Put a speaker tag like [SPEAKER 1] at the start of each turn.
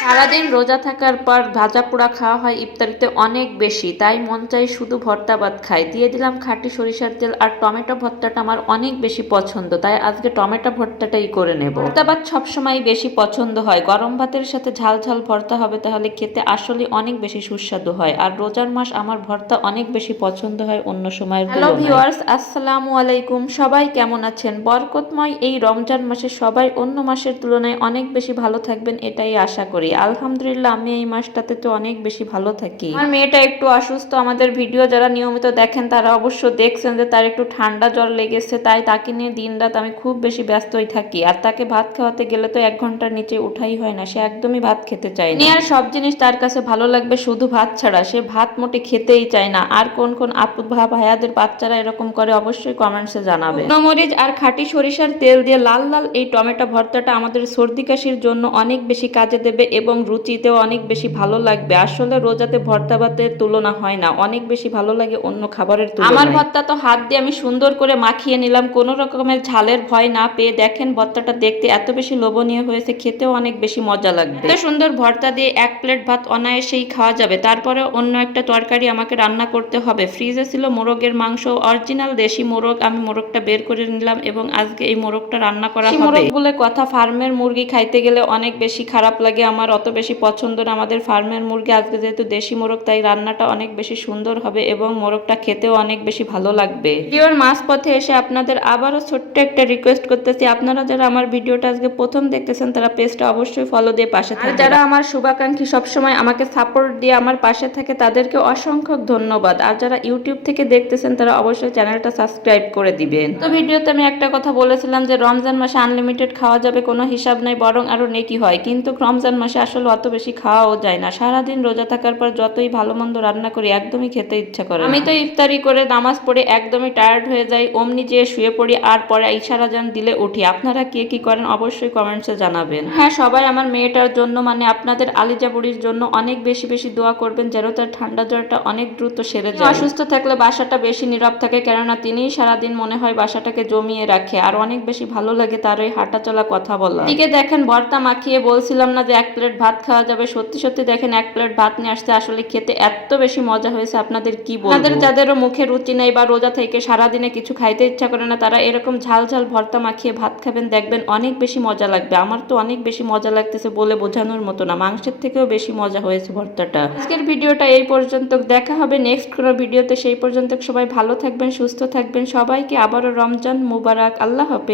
[SPEAKER 1] সারাদিন রোজা থাকার পর ভাজা পোড়া খাওয়া হয় ইফতারিতে অনেক বেশি তাই মন চাই শুধু ভর্তা ভাত খাই। দিয়ে দিলাম খাঁটি সরিষার তেল আর টমেটো ভর্তাটা আমার অনেক বেশি পছন্দ তাই আজকে টমেটো ভর্তাটাই করে নেব। ভর্তা ভাত সবসময় বেশি পছন্দ হয়। গরম ভাতের সাথে ঝাল ঝাল ভর্তা হবে তাহলে খেতে আসলে অনেক বেশি সুস্বাদু হয়। আর রোজার মাস আমার ভর্তা অনেক বেশি পছন্দ হয় অন্য সময়ের হ্যালো ভিউয়ার্স আসসালামু আলাইকুম। সবাই কেমন আছেন? বরকতময় এই রমজান মাসে সবাই অন্য মাসের তুলনায় অনেক বেশি ভালো থাকবেন এটাই আশা করি। আলহামদুলিল্লাহ আমি এই মাসটাতে তো অনেক বেশি ভালো থাকি। আমার মেয়েটা একটু অসুস্থ আমাদের ভিডিও যারা নিয়মিত দেখেন তারা অবশ্য দেখছেন যে তার একটু ঠান্ডা জ্বর লেগেছে তাই তাকে নিয়ে দিনরাত আমি খুব বেশি ব্যস্তই থাকি। আর তাকে ভাত খাওয়াতে গেলে তো এক ঘণ্টার নিচে উঠাই হয় না সে একদমই ভাত খেতে চায় না। আর সব জিনিস তার কাছে ভালো লাগবে শুধু ভাত ছাড়া। সে ভাত মোটে খেতেই চায় না। আর কোন কোন আপু ভা ভাইয়াদের বাচ্চারা এরকম করে অবশ্যই কমেন্টসে জানাবে। মরিচ আর খাটি সরিষার তেল দিয়ে লাল লাল এই টমেটো ভর্তাটা আমাদের সর্দি কাশির জন্য অনেক বেশি কাজে দেবে এবং রুচিতেও অনেক বেশি ভালো লাগবে। আসলে রোজাতে ভর্তা ভাতের তুলনা হয় না। অনেক বেশি ভালো লাগে অন্য খাবারের তুলনায়। আমার ভর্তা তো হাত দিয়ে আমি সুন্দর করে মাখিয়ে নিলাম। কোনো রকমের ঝালের ভয় না পেয়ে দেখেন ভর্তাটা দেখতে এত বেশি লোভনীয় হয়েছে খেতেও অনেক বেশি মজা লাগবে। এত সুন্দর ভর্তা দিয়ে এক প্লেট ভাত অনায়াসেই খাওয়া যাবে। তারপরে অন্য একটা তরকারি আমাকে রান্না করতে হবে। ফ্রিজে ছিল মোরগের মাংস অরিজিনাল দেশি মোরগ। আমি মোরগটা বের করে নিলাম এবং আজকে এই মোরগটা রান্না করা হবে। মোরগ বলে কথা ফার্মের মুরগি খাইতে গেলে অনেক বেশি খারাপ লাগে। আমার অত বেশি পছন্দ না। আমাদের ফার্মের মুরগি আজকে যেহেতু দেশি মোরগ তাই রান্নাটা অনেক বেশি সুন্দর হবে এবং মোরগটা খেতেও অনেক বেশি ভালো লাগবে। ভিডিওর মাঝ পথে এসে আপনাদের আবারও ছোট্ট একটা রিকোয়েস্ট করতেছি। আপনারা যারা আমার ভিডিওটা আজকে প্রথম দেখতেছেন তারা পেজটা অবশ্যই ফলো দিয়ে পাশে থাকে যারা আমার শুভাকাঙ্ক্ষী সবসময় আমাকে সাপোর্ট দিয়ে আমার পাশে থাকে তাদেরকে অসংখ্য ধন্যবাদ। আর যারা ইউটিউব থেকে দেখতেছেন তারা অবশ্যই চ্যানেলটা সাবস্ক্রাইব করে দিবেন। তো ভিডিওতে আমি একটা কথা বলেছিলাম যে রমজান মাসে আনলিমিটেড খাওয়া যাবে কোনো হিসাব নাই। বরং আরও নেকি হয়। কিন্তু রমজান মাসে আসলে অত বেশি খাওয়াও যায় না। সারাদিন রোজা থাকার পর যতই ভালো মন্দ রান্না করি একদমই খেতে ইচ্ছা করে আমি তো ইফতারি করে নামাজ পড়ে একদমই টায়ার্ড হয়ে যাই অমনি যেয়ে শুয়ে পড়ি আর পরে ইশারা যান দিলে উঠি। আপনারা কে কি করেন অবশ্যই কমেন্টসে জানাবেন। হ্যাঁ সবাই আমার মেয়েটার জন্য মানে আপনাদের আলিজা বুড়ির জন্য অনেক বেশি বেশি দোয়া করবেন যেন তার ঠান্ডা জ্বরটা অনেক দ্রুত সেরে যায়। অসুস্থ থাকলে বাসাটা বেশি নীরব থাকে কেননা তিনিই সারাদিন মনে হয় বাসাটাকে জমিয়ে রাখে। আর অনেক বেশি ভালো লাগে তার ওই হাঁটা চলা কথা বলা দিকে দেখেন ভর্তা মাখিয়ে বলছিলাম না যে এক প্লেট ভাত খাওয়া যাবে। সত্যি সত্যি দেখেন এক প্লেট ভাত নিয়ে আসতে আসলে খেতে এত বেশি মজা হয়েছে। আপনাদের কি আপনাদের যাদেরও মুখে রুচি নেই বা রোজা থেকে সারাদিনে কিছু খাইতে ইচ্ছা করে না, তারা এরকম ঝাল ঝাল ভর্তা মাখিয়ে ভাত খাবেন, দেখবেন অনেক বেশি মজা লাগবে। আমার তো অনেক বেশি মজা লাগতেছে বলে বোঝানোর মতো না। মাংসের থেকেও বেশি মজা হয়েছে ভর্তাটা। আজকের ভিডিওটা এই পর্যন্ত। দেখা হবে নেক্সট কোনো ভিডিওতে। সেই পর্যন্ত সবাই ভালো থাকবেন, সুস্থ থাকবেন। সবাইকে আবারও রমজান মুবারক। আল্লাহ হাফেজ।